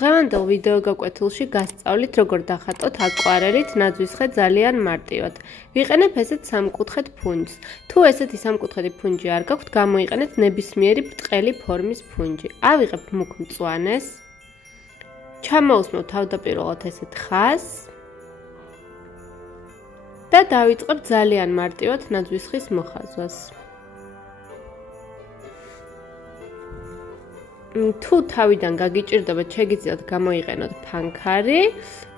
დღევანდელ ვიდეო გაკვეთილში გასწავლით როგორ დახატოთ აკვარელით ნაძვისხე ძალიან მარტივად. ვიყენებ ესეთ სამკუთხედ ფუნჯს. თუ ესეთი სამკუთხედი ფუნჯი არ გაქვთ, გამოიყენეთ ნებისმიერი ბრტყელი ფორმის ფუნჯი. ავიღებთ მუქ მწვანეს. ჩამოусმევთ თავდაპირველად ესეთ ხაზს. და დავიწყებთ ძალიან მარტივად ნაძვისხის მოხაზვას. თუ თავიდან გაგიჭირდებათ, შეგიძლიათ გამოიყენოთ ფანქარი,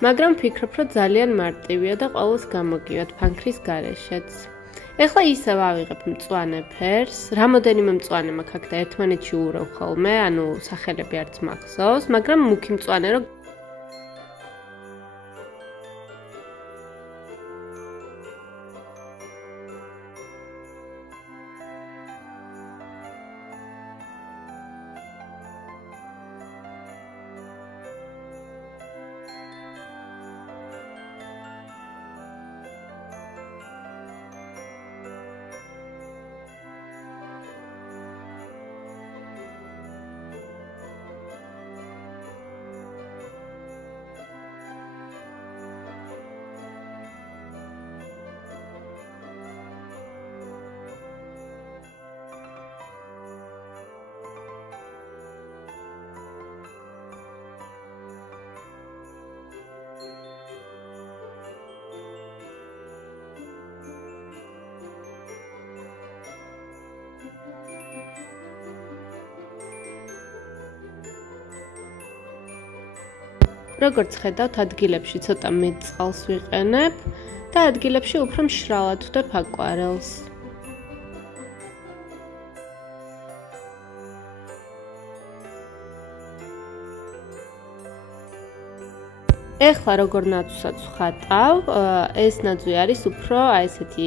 მაგრამ ვფიქრობ, რომ ძალიან მარტივია და ყოველს გამოგივათ ფანქრის გარეშეც. ეხლა ისევ ავიღებ მწვანე ფერს, რამოდენიმე მწვანე მაქვს აქ და ერთმანეთში ურევ ხოლმე, ანუ სახელები არც მახსოვს, მაგრამ მუქი მწვანე რომ როგორც ხედავთ, ადგილებში ცოტა მეტ წყალს ვიყენებ და ადგილებში უფრო მშრალად ვხდებ აკვარელს. ეხლა როგორ ნაძვსაც ვხატავ, ეს ნაძვი არის უფრო ესეთი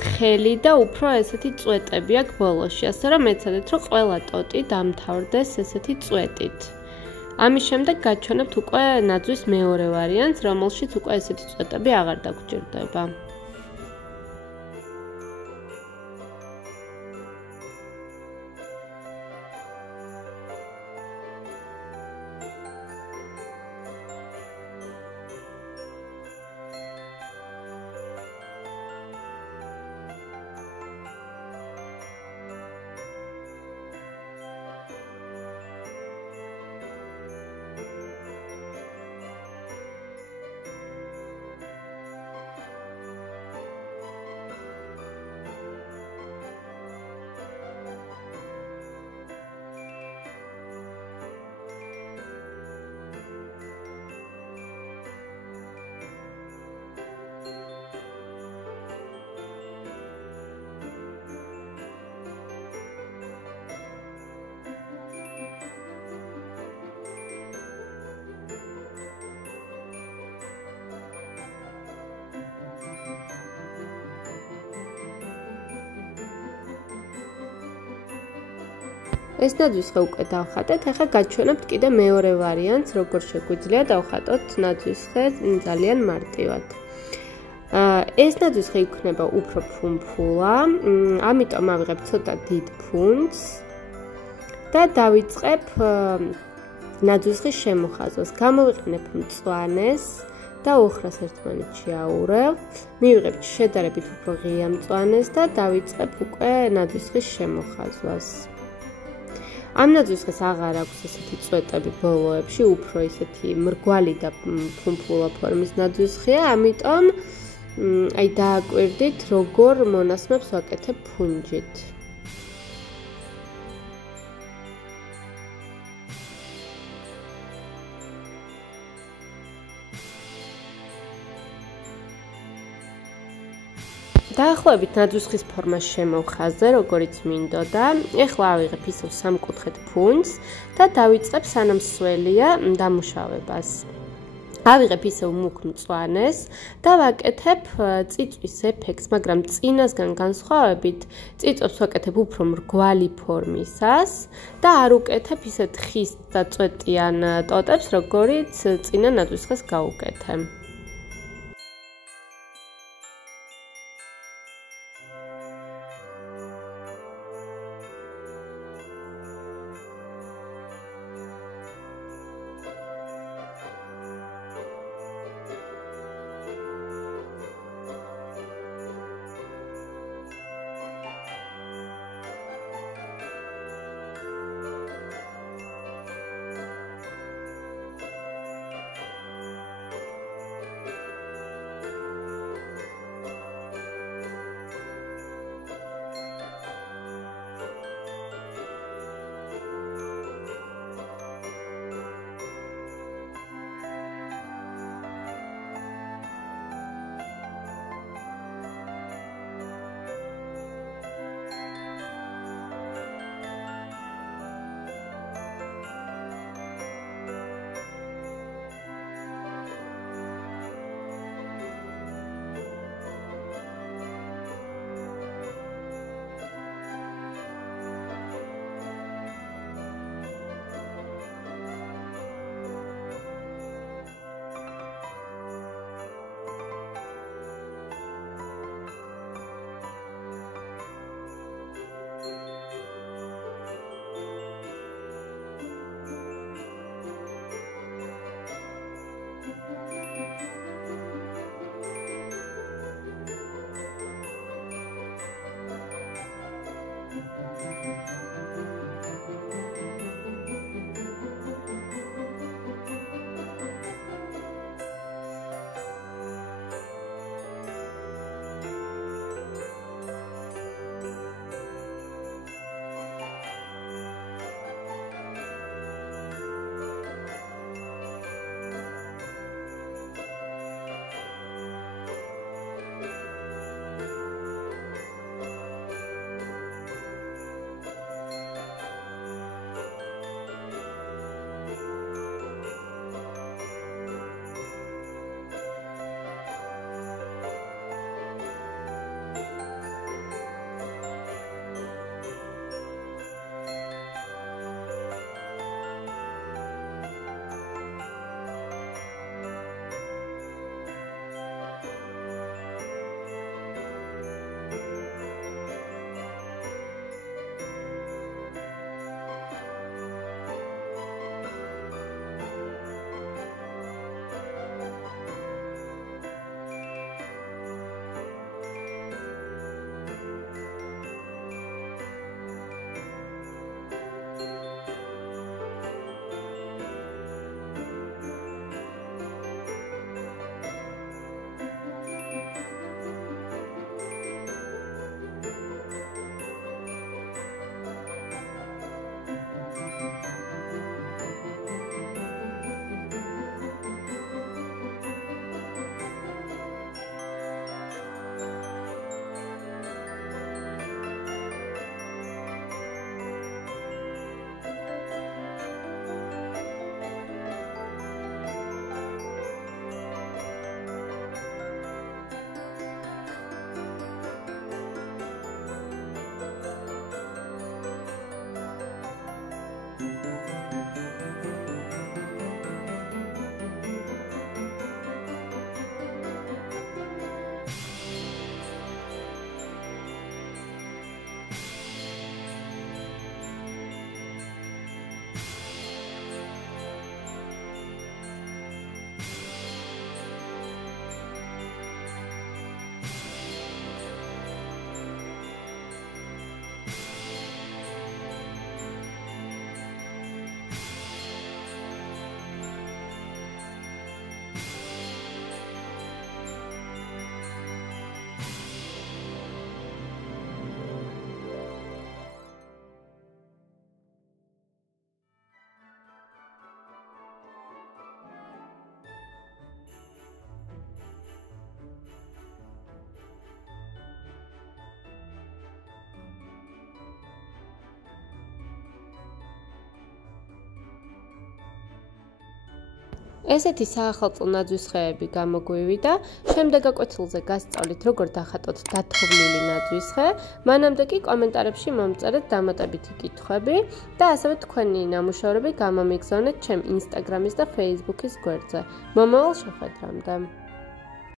თხელი და უფრო ესეთი წვეტები აქვს ბოლოში, ასე რომ ეცადეთ, რომ ყველა ტოტი დამთავრდეს ესეთი წვეტით. ამის შემდეგ გაჩვენებთ უკვე ნაძვის მეორე ვარიანტს, რომელშიც უკვე ესეთი წვეტები აღარ დაგჭირდება. ეს ნაძვისხე უკვე დავხატეთ, ახლა გაჩვენებთ კიდე მეორე ვარიანტს, როგორ შეგვიძლია დავხატოთ ნაძვისხე ძალიან მარტივად. ეს ნაძვისხე იქნება უფრო ფუმფულა, ამიტომ ავიღებ ცოტა დიდ ფუნჯს და დავიწყებ ნაძვისხის შემოხაზვას. გამოვიყენებ მწვანეს და ოხრას ერთმანეთში აურევ. მივიღებთ შედარებით უფრო ღია მწვანეს და დავიწყებ უკვე ნაძვისხის შემოხაზვას. ამ ნაძვისხეს აღარ აქვს ესეთი წვეტები ბოლოებში, უფრო ისეთი მრგვალი და ფუმფულა ფორმის ნაძვისხეა, ამიტომ აი დააკვირდით, როგორ მონასმებს ვაკეთებ ფუნჯით. დაახლოებით ნაძვისხის ფორმა შემოვხაზე, როგორიც მინდოდა. ეხლა ავიღებ ისევ სამკუთხედ ფუნჯს და დავიწყებ სანამ სველია დამუშავებას. ავიღებ ისევ მუქ მწვანეს და ვაკეთებ წიწვის ეფექტს, მაგრამ წინასგან განსხვავებით წიწვებს ვაკეთებ უფრო მრგვალი ფორმისას და არ უკეთებ ისეთ ხის და წვეტიან ტოტებს, როგორიც წინა ნაძვისხეს გავუკეთე. ესეთი საახალწლო ნაძვისხეები გამოგვივიდა. შემდეგ გაკვეთილზე გასწავლით როგორ დახატოთ დათოვლილი ნაძვისხე. მანამდე კი კომენტარებში მომწერეთ დამატებითი კითხვები და ასევე თქვენი ნამუშევრები გამომიგზავნეთ ჩემ Instagram-ის და Facebook-ის გვერდზე. მომავალ შეხვედრამდე.